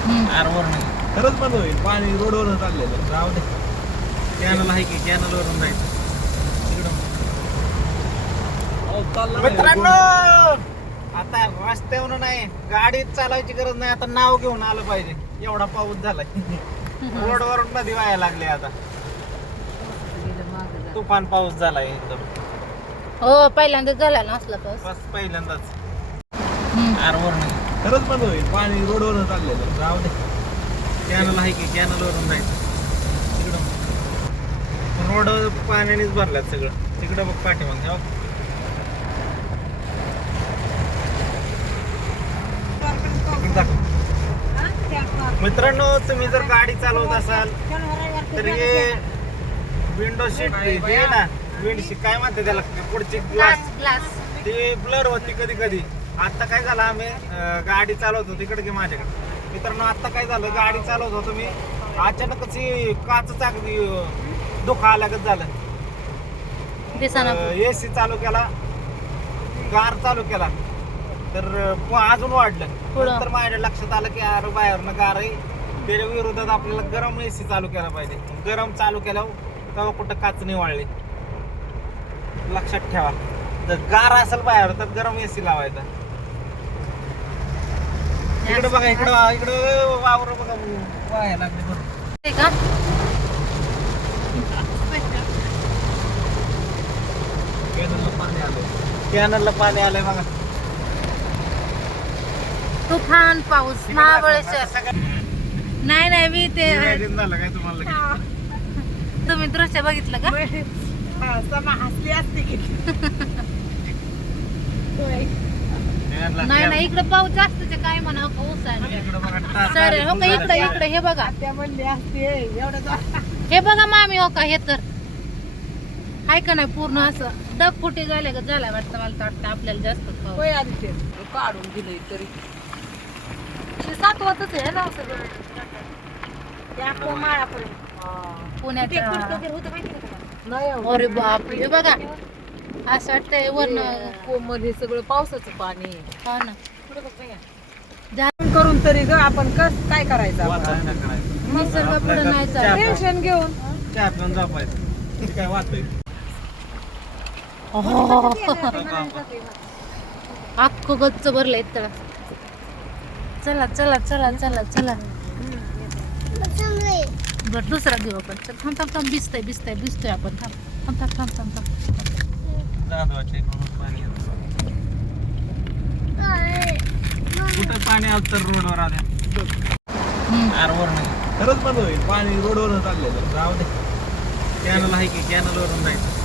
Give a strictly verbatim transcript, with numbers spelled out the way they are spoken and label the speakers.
Speaker 1: आरवर नाही खरंच बंद होईल. पाणी रोडवरून चाललेलं जाऊ दे. कॅनल आहे की कॅनल वरून जायचं मित्रांनो. आता रस्त्यावर नाही गाडी चालवायची गरज नाही. आता नाव घेऊन आलं पाहिजे. एवढा पाऊस झालाय. रोडवरून नदी व्हायला लागली. आता तुफान पाऊस झालाय एकदम.
Speaker 2: हो पहिल्यांदाच झाला ना असला पाऊस.
Speaker 1: बस पहिल्यांदाच आरवर नाही खरंच बंद होईल. पाणी रोडवरून चाललेलं जाऊ दे. कॅनल आहे की कॅनल वरून जायचं रोड पाण्यानेच भरल्यात सगळं. तिकडं बघ पाठीमाग हो. मित्रांनो तुम्ही जर गाडी चालवत असाल तर हे विंडो सीट हे ना विंड सीट काय म्हणते त्याला पुढची ग्लास
Speaker 2: ग्लास
Speaker 1: ती ब्लर होती कधी कधी. आता काय झालं आम्ही गाडी चालवत होतो तिकडे की माझ्याकडे. मित्रांनो आता काय झालं गाडी चालवत होतो मी अचानकच काच चाक दुखा आल्यागत झालं. एसी चालू केला गार चालू केला तर अजून वाढलं. नंतर माझ्या लक्षात आलं की अरे बाहेरनं गार आहे त्याच्या विरोधात आपल्याला गरम एसी चालू केला पाहिजे. गरम चालू केल्यावर तेव्हा कुठं काच नाही वाढली. लक्षात ठेवा जर गार असेल बाहेर तर गरम एसी लावायचा. इकडे बघा इकडं इकडं वावर बघा व्हायला लागले बरोबर
Speaker 2: का
Speaker 1: कॅनलला पाणी आलंय. कॅनलला पाणी आलंय बघा.
Speaker 2: तुफान पाऊस महाबळेश्वर. नाही नाही मी ते
Speaker 1: झालं काय तुम्हाला
Speaker 2: तुम्ही दृश्य बघितलं का?
Speaker 3: हसली असते
Speaker 2: नाही नाही इकडे पाऊस जास्तच काय म्हणा पाऊस आहे सर. हो का इकडे इकडे हे बघा
Speaker 3: त्या म्हणली असते एवढं
Speaker 2: हे बघा मामी. हो का हे तर आहे का नाही पूर्ण असं डग फुटे झाले का झाला वाटतं. मला तर वाटतं आपल्याला जास्त पाऊस.
Speaker 3: होय आधी ते काढून दिलंय तरी
Speaker 2: सातवातच आहे ना सगळं
Speaker 3: त्या माळापर्यंत
Speaker 2: पुण्याच्या.
Speaker 3: नाही
Speaker 2: अरे बाप हे बघा असं वाटतंय वरण
Speaker 3: मध्ये सगळं पावसाचं पाणी.
Speaker 2: हो ना
Speaker 3: करून तरी ग आपण कस काय करायचं
Speaker 1: वाचायला नाही करायचं.
Speaker 2: निसर्ग पुढे नाही चालत.
Speaker 3: टेन्शन घेऊन
Speaker 1: चहा पिऊन झोपायचं काय वाचतंय.
Speaker 2: अख्खं गच्च भरलंय तर. चला चला चला चला चला बर दुसरा देऊ आपण. चल थांब थांब थांब भिजतय भिजतय भिजतोय आपण. थांब थांब थांब थांब थांब थांब
Speaker 1: जाधवाच्या इकडून पाणी येतं. कुठं पाणी आलं तर रोडवर आल्या आरवर नाही खरंच बंद होईल. पाणी रोडवरून चाललेलं जाऊ दे. कॅनल आहे की कॅनल वरून जायचं